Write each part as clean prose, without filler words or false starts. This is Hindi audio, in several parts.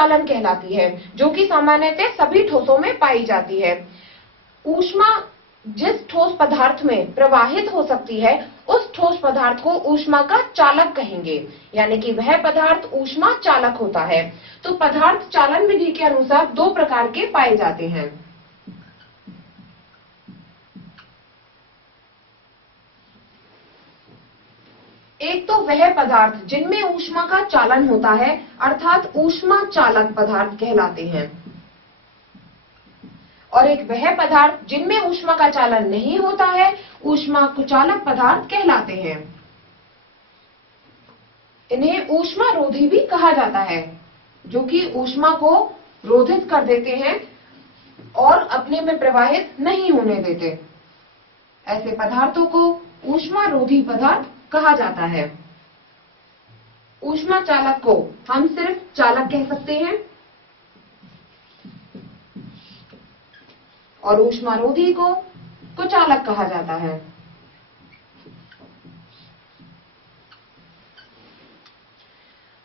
चालन कहलाती है, जो कि सामान्यतः सभी ठोसों में पाई जाती है। ऊष्मा जिस ठोस पदार्थ में प्रवाहित हो सकती है, उस ठोस पदार्थ को ऊष्मा का चालक कहेंगे, यानी कि वह पदार्थ ऊष्मा चालक होता है। तो पदार्थ चालन विधि के अनुसार दो प्रकार के पाए जाते हैं। एक तो वह पदार्थ जिनमें ऊष्मा का चालन होता है, अर्थात ऊष्मा चालक पदार्थ कहलाते हैं, और एक वह पदार्थ जिनमें ऊष्मा का चालन नहीं होता है, ऊष्मा कुचालक पदार्थ कहलाते हैं। इन्हें ऊष्मा रोधी भी कहा जाता है, जो कि ऊष्मा को रोधित कर देते हैं और अपने में प्रवाहित नहीं होने देते। ऐसे पदार्थों को ऊष्मा रोधी पदार्थ कहा जाता है। ऊष्मा चालक को हम सिर्फ चालक कह सकते हैं और ऊष्मा रोधी को कुचालक कहा जाता है।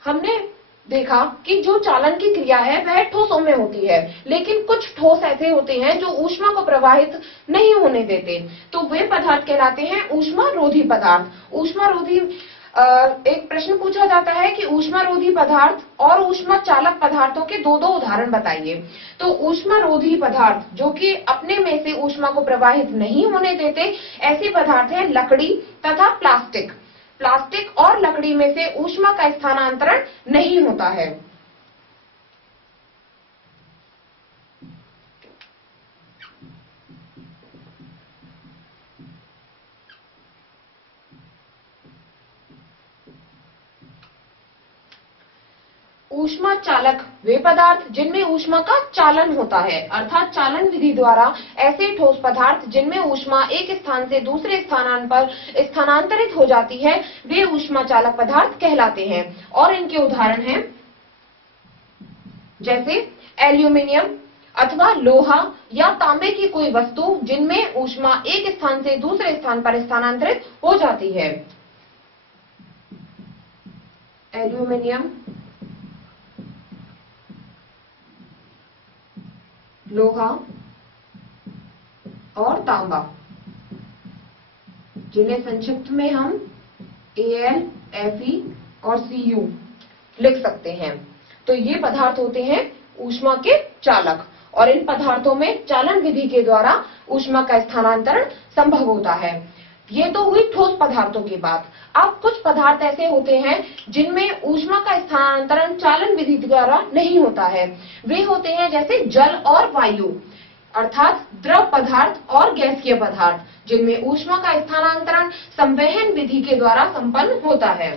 हमने देखा कि जो चालन की क्रिया है वह ठोसों में होती है, लेकिन कुछ ठोस ऐसे होते हैं जो ऊष्मा को प्रवाहित नहीं होने देते, तो वे पदार्थ कहलाते हैं ऊष्मा रोधी पदार्थ। ऊष्मा रोधी एक प्रश्न पूछा जाता है कि ऊष्मा रोधी पदार्थ और ऊष्मा चालक पदार्थों के दो उदाहरण बताइए। तो ऊष्मा रोधी पदार्थ जो कि अपने में से ऊष्मा को प्रवाहित नहीं होने देते, ऐसे पदार्थ हैं लकड़ी तथा प्लास्टिक। प्लास्टिक और लकड़ी में से ऊष्मा का स्थानांतरण नहीं होता है। ऊष्मा चालक वे पदार्थ जिनमें ऊष्मा का चालन होता है, अर्थात चालन विधि द्वारा ऐसे ठोस पदार्थ जिनमें ऊष्मा एक स्थान से दूसरे स्थान पर स्थानांतरित हो जाती है, वे ऊष्मा चालक पदार्थ कहलाते हैं। और इनके उदाहरण हैं जैसे एल्यूमिनियम अथवा लोहा या तांबे की कोई वस्तु जिनमें ऊष्मा एक स्थान से दूसरे स्थान पर स्थानांतरित हो जाती है। एल्यूमिनियम, लोहा और तांबा, जिन्हें संक्षिप्त में हम Al, Fe और Cu लिख सकते हैं। तो ये पदार्थ होते हैं ऊष्मा के चालक, और इन पदार्थों में चालन विधि के द्वारा ऊष्मा का स्थानांतरण संभव होता है। ये तो हुई ठोस पदार्थों की बात। अब कुछ पदार्थ ऐसे होते हैं जिनमें ऊष्मा का स्थानांतरण चालन विधि द्वारा नहीं होता है। वे होते हैं जैसे जल और वायु, अर्थात द्रव पदार्थ और गैसीय पदार्थ, जिनमें ऊष्मा का स्थानांतरण संवहन विधि के द्वारा संपन्न होता है।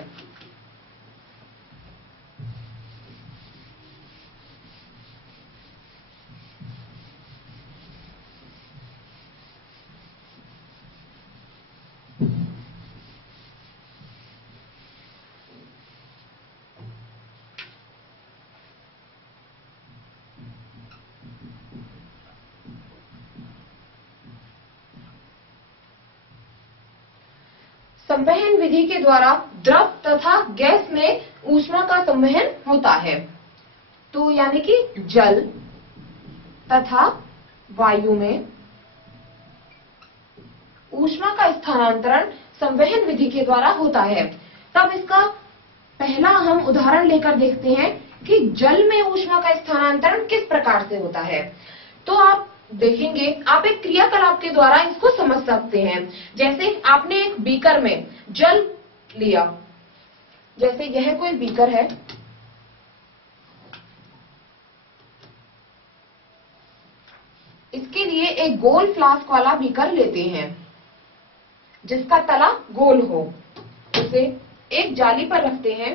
संवहन विधि के द्वारा द्रव तथा गैस में ऊष्मा का संवहन होता है। तो यानी कि जल तथा वायु में ऊष्मा का स्थानांतरण संवहन विधि के द्वारा होता है। तब इसका पहला हम उदाहरण लेकर देखते हैं कि जल में ऊष्मा का स्थानांतरण किस प्रकार से होता है। तो आप देखेंगे, आप एक क्रियाकलाप के द्वारा इसको समझ सकते हैं। जैसे आपने एक बीकर में जल लिया, जैसे यह कोई बीकर है, इसके लिए एक गोल फ्लास्क वाला बीकर लेते हैं जिसका तला गोल हो। उसे एक जाली पर रखते हैं